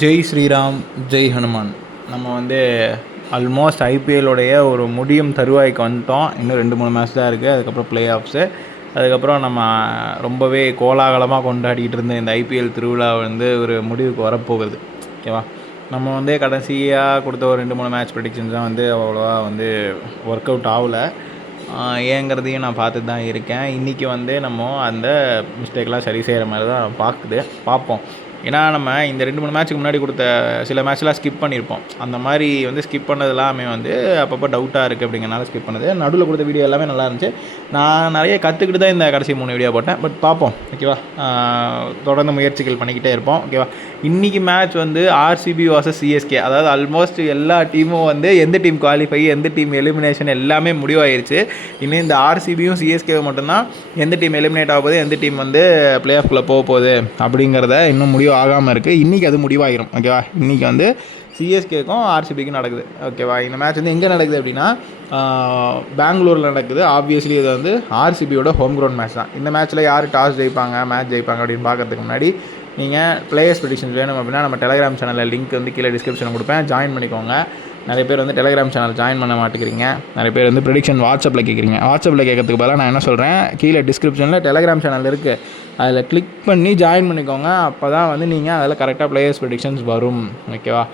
ஜெய் ஸ்ரீராம், ஜெய் ஹனுமான். நம்ம வந்து ஆல்மோஸ்ட் ஐபிஎல்லோடைய ஒரு முடியும் தருவாய்க்கு வந்துட்டோம். இன்னும் 2-3 மேட்ச் தான் இருக்குது. அதுக்கப்புறம் ப்ளே ஆஃப்ஸு. அதுக்கப்புறம் நம்ம ரொம்பவே கோலாகலமாக கொண்டாடிக்கிட்டு இருந்த இந்த ஐபிஎல் திருவிழா வந்து ஒரு முடிவுக்கு வரப்போகுது. ஓகேவா? நம்ம வந்து கடைசியாக கொடுத்த ஒரு 2-3 மேட்ச் ப்ரெடிக்ஷன்ஸ் தான் வந்து அவ்வளோவா வந்து ஒர்க் அவுட் ஆகலை. ஏங்கிறதையும் நான் பார்த்துட்டு தான் இருக்கேன். இன்றைக்கி வந்து நம்ம அந்த மிஸ்டேக்லாம் சரி செய்கிற மாதிரி தான் பார்ப்போம். ஏன்னா நம்ம இந்த 2-3 மேட்ச்சுக்கு முன்னாடி கொடுத்த சில மேட்ச்லாம் ஸ்கிப் பண்ணியிருப்போம். அந்த மாதிரி வந்து ஸ்கிப் பண்ணது எல்லாமே வந்து அப்பப்போ டவுட்டாக இருக்குது அப்படிங்கிறனால ஸ்கிப் பண்ணது. நடுவில் கொடுத்த வீடியோ எல்லாமே நல்லா இருந்துச்சு. நான் நிறைய கற்றுக்கிட்டு தான் இந்த கடைசி 3 வீடியோ போட்டேன். பட் பார்ப்போம். ஓகேவா? தொடர்ந்து முயற்சிகள் பண்ணிக்கிட்டே இருப்போம். ஓகேவா? இன்றைக்கி மேட்ச் வந்து ஆர்சிபி vs சிஎஸ்கே. அதாவது ஆல்மோஸ்ட் எல்லா டீமும் வந்து எந்த டீம் குவாலிஃபை, எந்த டீம் எலிமினேஷன் எல்லாமே முடிவாயிருச்சு. இன்னும் இந்த ஆர்சிபியும் சிஎஸ்கேவும் மட்டும்தான் எந்த டீம் எலிமினேட் ஆக போகுது, எந்த டீம் வந்து பிளே ஆஃப்குள்ளே போக போகுது அப்படிங்கிறத இன்னும் முடிவு ஆகாமல் இருக்குது. இன்றைக்கி அது முடிவாயிரும். ஓகேவா? இன்றைக்கி வந்து சிஎஸ்கேக்கும் ஆர்சிபிக்கும் நடக்குது. ஓகேவா? இந்த மேட்ச் வந்து எங்கே நடக்குது அப்படின்னா பெங்களூரில் நடக்குது. ஆப்வியஸ்லி இது வந்து ஆர்சிபியோட ஹோம் கிரவுண்ட் மேட்ச் தான். இந்த மேட்ச்சில் யார் டாஸ் ஜெயிப்பாங்க, மேட்ச் ஜெயிப்பாங்க அப்படின்னு பார்க்கறதுக்கு முன்னாடி நீங்கள் பிளேயர்ஸ் ப்ரெடிக்ஷன்ஸ் வேணும் அப்படின்னா நம்ம டெலிகிராம் சேனலில் லிங்க் வந்து கீழே டிஸ்கிரிப்ஷனில் கொடுப்பேன். ஜாயின் பண்ணிக்கோங்க. நிறைய பேர் வந்து டெலிகிராம் சேனல் ஜாயின் பண்ண மாட்டேங்கிறீங்க. நிறைய பேர் வந்து ப்ரெடிக்ஷன் வாட்ஸ்அப்பில் கேட்குறீங்க. வாட்ஸ்அப்பில் கேட்கறதுக்கு பதிலாக நான் என்ன சொல்கிறேன், கீழே டிஸ்கிரிப்ஷனில் டெலிகிராம் சேனல் இருக்குது. அதில் கிளிக் பண்ணி ஜாயின் பண்ணிக்கோங்க. அப்போ தான் வந்து நீங்கள் அதில் கரெக்டாக பிளேயர்ஸ் ப்ரெடிக்ஷன்ஸ் வரும். ஓகேவா?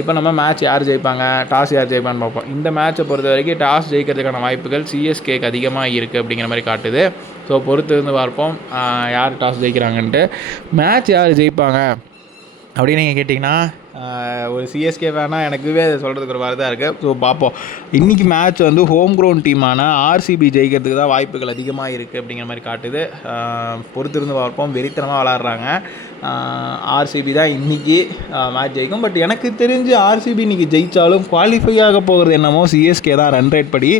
இப்போ நம்ம மேட்ச் யார் ஜெயிப்பாங்க, டாஸ் யார் ஜெயிப்பான்னு பார்ப்போம். இந்த மேட்ச்சை பொறுத்த வரைக்கும் டாஸ் ஜெயிக்கிறதுக்கான வாய்ப்புகள் சிஎஸ்கேக்கு அதிகமாக இருக்குது அப்படிங்கிற மாதிரி காட்டுது. ஸோ பொறுத்து இருந்து பார்ப்போம் யார் டாஸ் ஜெயிக்கிறாங்கன்ட்டு. மேட்ச் யார் ஜெயிப்பாங்க அப்படின்னு நீங்கள் கேட்டிங்கன்னா ஒரு சிஎஸ்கே ஃபேனாக எனக்குவே அதை சொல்கிறதுக்கு ஒரு மாதிரி தான் இருக்குது. ஸோ பார்ப்போம். இன்றைக்கி மேட்ச் வந்து ஹோம் க்ரவுண்ட் டீமான ஆர்சிபி ஜெயிக்கிறதுக்கு தான் வாய்ப்புகள் அதிகமாக இருக்குது அப்படிங்கிற மாதிரி காட்டுது. பொறுத்திருந்து பார்ப்போம். வெறித்தனமாக விளாட்றாங்க. ஆர்சிபி தான் இன்றைக்கி மேட்ச் ஜெயிக்கும். பட் எனக்கு தெரிஞ்சு ஆர்சிபி இன்றைக்கி ஜெயித்தாலும் குவாலிஃபை ஆக போகிறது என்னமோ சிஎஸ்கே தான் ரன் ரேட் படி.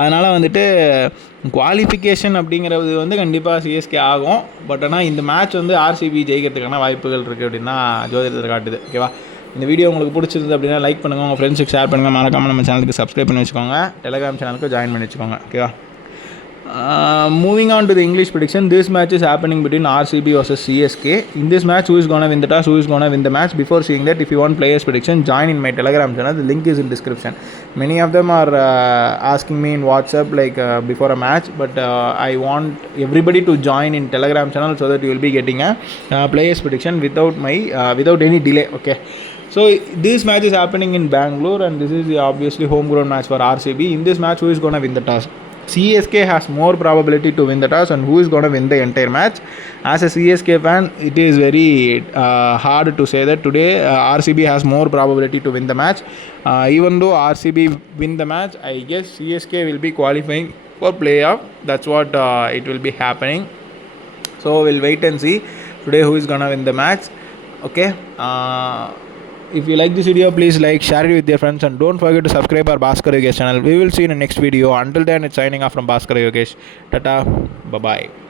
அதனால் வந்துட்டு குவாலிஃபிகேஷன் அப்படிங்கிறது வந்து கண்டிப்பாக சிஎஸ்கே ஆகும். பட் ஆனால் இந்த மேட்ச் வந்து ஆர்சிபி ஜெயிக்கிறதுக்கான வாய்ப்புகள் இருக்குது அப்படின்னா ஜோதிடத்தை காட்டுது. ஓகேவா? இந்த வீடியோ உங்களுக்கு பிடிச்சிருந்து அப்படின்னா லைக் பண்ணுங்கள், உங்கள் ஃப்ரெண்ட்ஸுக்கு ஷேர் பண்ணுங்கள். மறக்காமல் நம்ம சேனலுக்கு சப்ஸ்கிரைப் பண்ணி வச்சுக்கோங்க. டெலிகிராம் சேனலுக்கு ஜாயின் பண்ணி வச்சுக்கோங்க. ஓகேவா? Moving on to the English prediction, this match is happening between RCB versus CSK. In this match, who is going to win the toss, who is going to win the match? Before seeing that, if you want players prediction, join in my Telegram channel. The link is in description. Many of them are asking me in WhatsApp like before a match, but I want everybody to join in Telegram channel so that you will be getting a players prediction without any delay. Okay. So this match is happening in Bangalore and this is the obviously homegrown match for RCB. In this match, who is going to win the toss? CSK has more probability to win the toss, and who is going to win the entire match? As a CSK fan, it is very hard to say that today RCB has more probability to win the match. Even though RCB win the match, I guess CSK will be qualifying for playoff. That's what it will be happening. So we'll wait and see today who is going to win the match. Okay. If you like this video, please like, share it with your friends, and don't forget to subscribe our Bhaskar Yogesh channel. We will see you in the next video. Until then, it's signing off from Bhaskar Yogesh. Tata, bye bye.